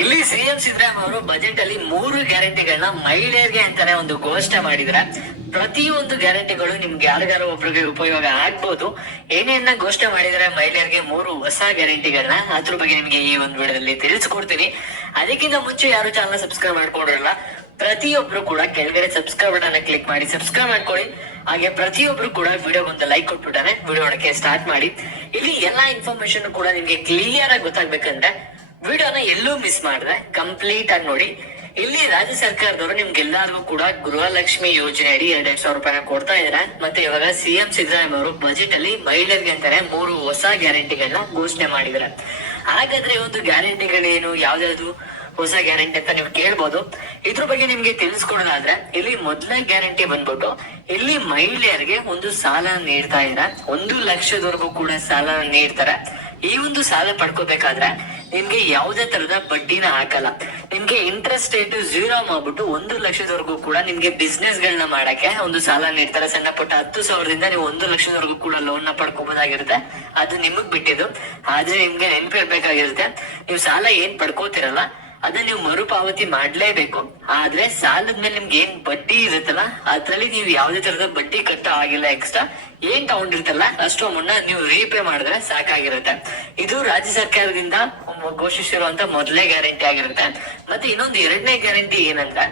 ಇಲ್ಲಿ ಸಿಎಂ ಸಿದ್ದರಾಮಯ್ಯ ಅವರು ಬಜೆಟ್ ಅಲ್ಲಿ 3 ಗ್ಯಾರಂಟಿಗಳನ್ನ ಮಹಿಳೆಯರಿಗೆ ಅಂತಾನೆ ಒಂದು ಘೋಷಣೆ ಮಾಡಿದ್ರೆ ಪ್ರತಿಯೊಂದು ಗ್ಯಾರಂಟಿಗಳು ನಿಮ್ಗೆ ಯಾರಿಗಾರು ಒಬ್ರಿಗೆ ಉಪಯೋಗ ಆಗ್ಬೋದು. ಏನೇನ ಘೋಷಣೆ ಮಾಡಿದ್ರೆ ಮಹಿಳೆಯರಿಗೆ 3 ಹೊಸ ಗ್ಯಾರಂಟಿಗಳನ್ನ ಅದ್ರ ಬಗ್ಗೆ ನಿಮ್ಗೆ ಈ ಒಂದು ವಿಡಿಯೋದಲ್ಲಿ ತಿಳಿಸ್ಕೊಡ್ತೀನಿ. ಅದಕ್ಕಿಂತ ಮುಂಚೆ ಯಾರು ಚಾನಲ್ ಸಬ್ಸ್ಕ್ರೈಬ್ ಮಾಡ್ಕೊಂಡಿರಲ್ಲ, ಪ್ರತಿಯೊಬ್ರು ಕೂಡ ಕೆಳಗಡೆ ಸಬ್ಸ್ಕ್ರೈಬ್ ಬಟನ್ ಕ್ಲಿಕ್ ಮಾಡಿ ಸಬ್ಸ್ಕ್ರೈಬ್ ಮಾಡ್ಕೊಳ್ಳಿ. ಹಾಗೆ ಪ್ರತಿಯೊಬ್ರು ಕೂಡ ವಿಡಿಯೋಗೊಂದು ಲೈಕ್ ಕೊಟ್ಬಿಟ್ಟಾರೆ ವಿಡಿಯೋ ನೋಡಕ್ಕೆ ಸ್ಟಾರ್ಟ್ ಮಾಡಿ. ಇಲ್ಲಿ ಎಲ್ಲಾ ಇನ್ಫಾರ್ಮೇಶನ್ ಕೂಡ ನಿಮ್ಗೆ ಕ್ಲಿಯರ್ ಆಗಿ ಗೊತ್ತಾಗ್ಬೇಕಂದ್ರೆ ವಿಡಿಯೋನ ಎಲ್ಲೂ ಮಿಸ್ ಮಾಡಿದ್ರೆ ಕಂಪ್ಲೀಟ್ ಆಗಿ ನೋಡಿ. ಇಲ್ಲಿ ರಾಜ್ಯ ಸರ್ಕಾರದವರು ನಿಮ್ಗೆಲ್ಲರಿಗೂ ಕೂಡ ಗೃಹಲಕ್ಷ್ಮಿ ಯೋಜನೆ ಅಡಿ 2,000 ರೂಪಾಯಿನ ಕೊಡ್ತಾ ಇದಾರೆ. ಮತ್ತೆ ಇವಾಗ ಸಿಎಂ ಸಿದ್ದರಾಮಯ್ಯ ಅವರು ಬಜೆಟ್ ಅಲ್ಲಿ ಮಹಿಳೆಯರಿಗೆ ಅಂತಾನೆ 3 ಹೊಸ ಗ್ಯಾರಂಟಿಗಳನ್ನ ಘೋಷಣೆ ಮಾಡಿದ್ದಾರೆ. ಹಾಗಾದ್ರೆ ಒಂದು ಗ್ಯಾರಂಟಿಗಳೇನು, ಯಾವ್ದಾದ್ರು ಹೊಸ ಗ್ಯಾರಂಟಿ ಅಂತ ನೀವು ಕೇಳ್ಬೋದು. ಇದ್ರ ಬಗ್ಗೆ ನಿಮ್ಗೆ ತಿಳಿಸ್ಕೊಡೋದಾದ್ರೆ ಇಲ್ಲಿ ಮೊದಲನೇ ಗ್ಯಾರಂಟಿ ಬಂದ್ಬಿಟ್ಟು ಇಲ್ಲಿ ಮಹಿಳೆಯರಿಗೆ ಒಂದು ಸಾಲ ನೀಡ್ತಾ ಇದ್ದಾರೆ. 1 ಲಕ್ಷದವರೆಗೂ ಕೂಡ ಸಾಲ ನೀಡ್ತಾರೆ. ಈ ಒಂದು ಸಾಲ ಪಡ್ಕೋಬೇಕಾದ್ರೆ ನಿಮ್ಗೆ ಯಾವುದೇ ತರದ ಬಡ್ಡಿನ ಹಾಕಲ್ಲ. ನಿಮ್ಗೆ ಇಂಟ್ರೆಸ್ಟ್ ರೇಟ್ 0 ಮಾಡ್ಬಿಟ್ಟು 1 ಲಕ್ಷದವರೆಗೂ ಕೂಡ ನಿಮ್ಗೆ ಬಿಸ್ನೆಸ್ ಗಳನ್ನ ಮಾಡಕ್ಕೆ ಒಂದು ಸಾಲ ನೀಡ್ತಾರೆ. ಸಣ್ಣ ಪುಟ್ಟ 10,000ದಿಂದ ನೀವು 1 ಲಕ್ಷದವರೆಗೂ ಕೂಡ ಲೋನ್ ನ ಪಡ್ಕೋಬಹುದಾಗಿರುತ್ತೆ. ಅದು ನಿಮಗ್ ಬಿಟ್ಟಿದ್ದು. ಆದ್ರೆ ನಿಮ್ಗೆ ನೆನ್ಪಿರ್ಬೇಕಾಗಿರುತ್ತೆ, ನೀವು ಸಾಲ ಏನ್ ಪಡ್ಕೋತಿರಲ್ಲ ಅದನ್ನ ನೀವು ಮರುಪಾವತಿ ಮಾಡ್ಲೇಬೇಕು. ಆದ್ರೆ ಸಾಲದ ಮೇಲೆ ನಿಮ್ಗೆ ಏನ್ ಬಡ್ಡಿ ಇರುತ್ತಲ್ಲ ಅದ್ರಲ್ಲಿ ನೀವು ಯಾವ್ದೇ ತರದ ಬಡ್ಡಿ ಕಟ್ಟೋ ಆಗಿಲ್ಲ. ಎಕ್ಸ್ಟ್ರಾ ಏನ್ ತಗೊಂಡಿರ್ತಲ್ಲ ಅಷ್ಟು ಅಮೌಂಟ್ ನೀವು ರೀಪೇ ಮಾಡಿದ್ರೆ ಸಾಕಾಗಿರುತ್ತೆ. ಇದು ರಾಜ್ಯ ಸರ್ಕಾರದಿಂದ ಘೋಷಿಸಿರುವಂತ ಮೊದಲನೇ ಗ್ಯಾರಂಟಿ ಆಗಿರುತ್ತೆ. ಮತ್ತೆ ಇನ್ನೊಂದು 2ನೇ ಗ್ಯಾರಂಟಿ ಏನಂದ್ರೆ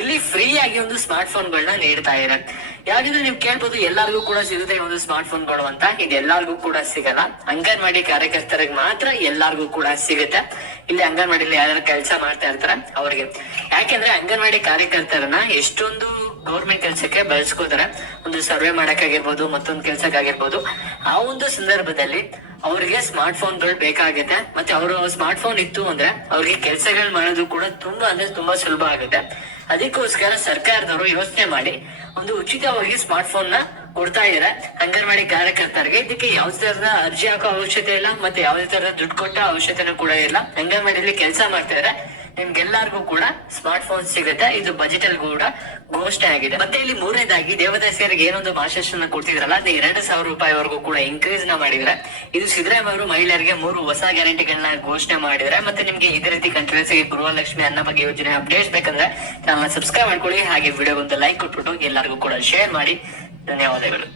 ಇಲ್ಲಿ ಫ್ರೀ ಆಗಿ ಒಂದು ಸ್ಮಾರ್ಟ್ ಫೋನ್ ಗಳನ್ನ ನೀಡ್ತಾ ಇದ್ದಾರೆ. ಯಾಕಂದ್ರೆ ನೀವು ಕೇಳ್ಬೋದು ಎಲ್ಲಾರ್ಗು ಕೂಡ ಸಿಗುತ್ತೆ ಒಂದು ಸ್ಮಾರ್ಟ್ ಫೋನ್ ಗಳು ಅಂತ. ಇದು ಎಲ್ಲಾರ್ಗು ಕೂಡ ಸಿಗಲ್ಲ, ಅಂಗನವಾಡಿ ಕಾರ್ಯಕರ್ತರಿಗೆ ಮಾತ್ರ ಎಲ್ಲಾರ್ಗು ಕೂಡ ಸಿಗುತ್ತೆ. ಇಲ್ಲಿ ಅಂಗನವಾಡಿಲಿ ಯಾರು ಕೆಲಸ ಮಾಡ್ತಾ ಇರ್ತಾರ ಅವ್ರಿಗೆ. ಯಾಕೆಂದ್ರೆ ಅಂಗನವಾಡಿ ಕಾರ್ಯಕರ್ತರನ್ನ ಎಷ್ಟೊಂದು ಗೌರ್ಮೆಂಟ್ ಕೆಲ್ಸಕ್ಕೆ ಬಳಸ್ಕೋತಾರೆ. ಒಂದು ಸರ್ವೆ ಮಾಡಕ್ಕಾಗಿರ್ಬೋದು, ಮತ್ತೊಂದು ಕೆಲ್ಸಕ್ಕಾಗಿರ್ಬೋದು. ಆ ಒಂದು ಸಂದರ್ಭದಲ್ಲಿ ಅವ್ರಿಗೆ ಸ್ಮಾರ್ಟ್ ಫೋನ್ ಗಳು ಬೇಕಾಗುತ್ತೆ. ಮತ್ತೆ ಅವರು ಸ್ಮಾರ್ಟ್ ಫೋನ್ ಇತ್ತು ಅಂದ್ರೆ ಅವ್ರಿಗೆ ಕೆಲ್ಸಗಳು ಮಾಡೋದು ಕೂಡ ತುಂಬಾ ಅಂದ್ರೆ ತುಂಬಾ ಸುಲಭ ಆಗುತ್ತೆ. ಅದಕ್ಕೋಸ್ಕರ ಸರ್ಕಾರದವರು ಯೋಚನೆ ಮಾಡಿ ಒಂದು ಉಚಿತವಾಗಿ ಸ್ಮಾರ್ಟ್ ಫೋನ್ ನ ಕೊಡ್ತಾ ಇದಾರೆ ಅಂಗನವಾಡಿ ಕಾರ್ಯಕರ್ತರಿಗೆ. ಇದಕ್ಕೆ ಯಾವ್ದೇ ತರದ ಅರ್ಜಿ ಹಾಕೋ ಅವಶ್ಯಕತೆ ಇಲ್ಲ, ಮತ್ತೆ ಯಾವ್ದೇ ತರದ ದುಡ್ಡು ಕೊಟ್ಟ ಅವಶ್ಯಕತೆ ಕೂಡ ಇಲ್ಲ. ಅಂಗನವಾಡಿಯಲ್ಲಿ ಕೆಲಸ ಮಾಡ್ತಾ ಇದಾರೆ, ನಿಮ್ಗೆಲ್ಲರಿಗೂ ಕೂಡ ಸ್ಮಾರ್ಟ್ ಫೋನ್ ಸಿಗುತ್ತೆ. ಇದು ಬಜೆಟ್ ಅಲ್ಲಿ ಕೂಡ ಘೋಷಣೆ ಆಗಿದೆ. ಮತ್ತೆ ಇಲ್ಲಿ 3ನೇದಾಗಿ ದೇವದಾಸಿಯರಿಗೆ ಏನೊಂದು ಮಾಸಾಶನ ಕೊಡ್ತಿದ್ರಲ್ಲ ಅದು 2,000 ರೂಪಾಯಿವರೆಗೂ ಕೂಡ ಇನ್ಕ್ರೀಸ್ ನ ಮಾಡಿದ್ರೆ. ಇದು ಸಿದ್ದರಾಮಯ್ಯ ಅವರು ಮಹಿಳೆಯರಿಗೆ 3 ಹೊಸ ಗ್ಯಾರಂಟಿಗಳನ್ನ ಘೋಷಣೆ ಮಾಡಿದ್ರೆ. ಮತ್ತೆ ನಿಮ್ಗೆ ಇದೇ ರೀತಿ ಕಂಟಿನ್ಯೂಸ್ ಆಗಿ ಗೃಹಲಕ್ಷ್ಮಿ ಅನ್ನ ಬಗ್ಗೆ ಯೋಜನೆ ಅಪ್ಡೇಟ್ಸ್ ಬೇಕಂದ್ರೆ ಚಾನಲ್ ಸಬ್ಸ್ಕ್ರೈಬ್ ಮಾಡ್ಕೊಳ್ಳಿ. ಹಾಗೆ ವಿಡಿಯೋಗೊಂದು ಲೈಕ್ ಕೊಟ್ಬಿಟ್ಟು ಎಲ್ಲರಿಗೂ ಕೂಡ ಶೇರ್ ಮಾಡಿ. ಧನ್ಯವಾದಗಳು.